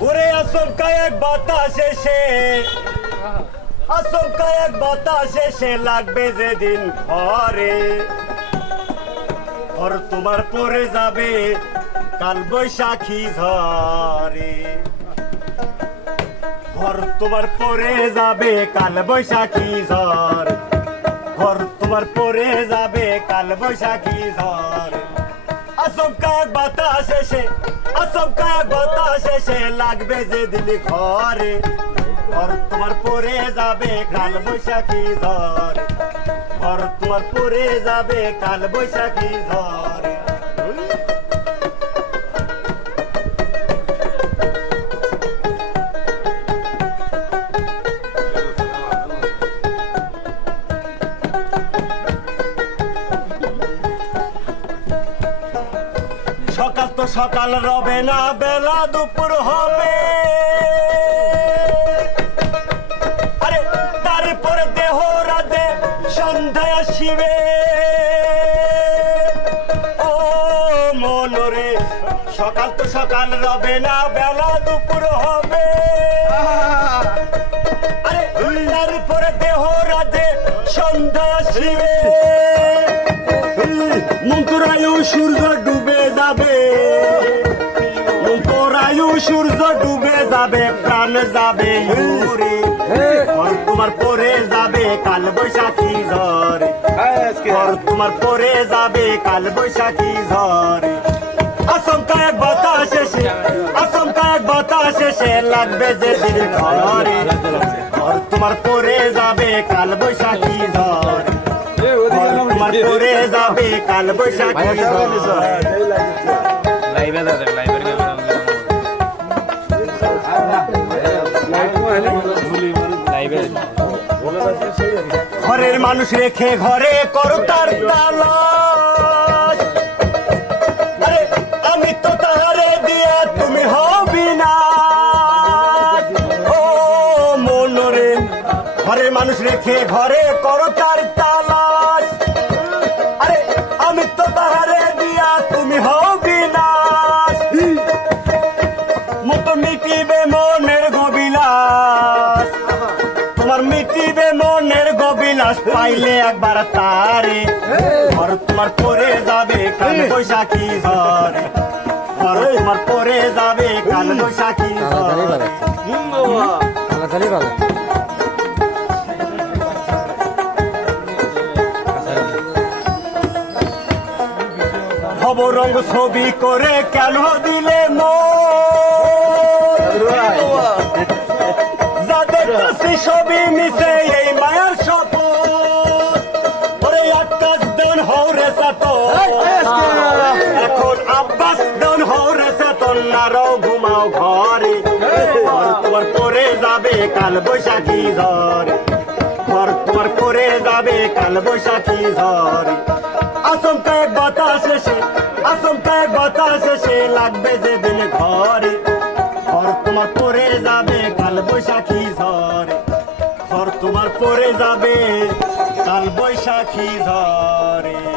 ওরে আচমকা এক বাতাস এসে আচমকা এক বাতাস এসে লাগবে যেদিন ঘরে ঘর তোমার পরে যাবে কাল বৈশাখী ঝরে ঘর তোমার পরে যাবে কাল বৈশাখী ঝড় ঘর তোমার পরে যাবে কাল বৈশাখী ঝড় আচমকা এক বাতাস এসে আচমকা এক বাতাস এসে লাগবে যেদিন ঘরে ঘর তোমার পরে যাবে কাল বৈশাখী ঝড় ঘর তোমার পরে যাবে কাল বৈশাখী ঝড় সকাল তো সকাল রবে না বেলা দুপুর হবে আরে তারপরে দেহ রাতে সন্ধ্যায় আসিবে ও মনরে সকাল তো সকাল রবে না বেলা দুপুর হবে আরে তারপরে দেহ রাতে সন্ধ্যায় আসিবে মন্তরায়ু সূর্য ডুবে যাবে মন্তরায়ু সূর্য ডুবে যাবে প্রাণ যাবে উড়ে ঘর তোমার পরে যাবে কাল বৈশাখী ঝড় ঘর তোমার পরে যাবে কাল বৈশাখী ঝড় আচমকা এক বাতাস এসে আচমকা এক বাতাস এসে লাগবে যেদিন ঘরে ঘর তোমার পরে যাবে কাল বৈশাখী ঝড় তোমার পরে যাবে কাল বৈশাখী ঘরের মানুষ রেখে ঘরে করো তার তালাশ আরে আমি তো তাহারে দিয়া তুমি হবি না ও মনরে ঘরের মানুষ রেখে ঘরে করো তার তালাশ আরে আমি তো তাহারে দিয়া তুমি হবি না মতো মিটিবে মনের গবিলাস তোমার মিটিবে মনের গবিলাস পাইলে একবার তারে ঘর তোমার পরে যাবে কাল বৈশাখী ঝড় ঘর তোমার পরে যাবে কাল বৈশাখী ঝড় খবর রঙ ছবি করে কেন দিলে যাদের কাছে ছবি মিশে এই মায়ার শপথ ওরে আকাশ দেন হৌরে এখন আব্বাস দেন হৌরে চেতন নারাও ঘুমাও ঘরে ঘর তোমার পরে যাবে কাল বৈশাখী ঝড় ঘর তোমার পরে যাবে কাল বৈশাখী ঝড় আচমকা এক বাতাস এসে আচমকা এক বাতাস এসে লাগবে যেদিন ঘরে ঘর তোমার পরে যাবে কাল বৈশাখী ঝড় ঘর তোমার পরে যাবে কাল বৈশাখী ঝড়ে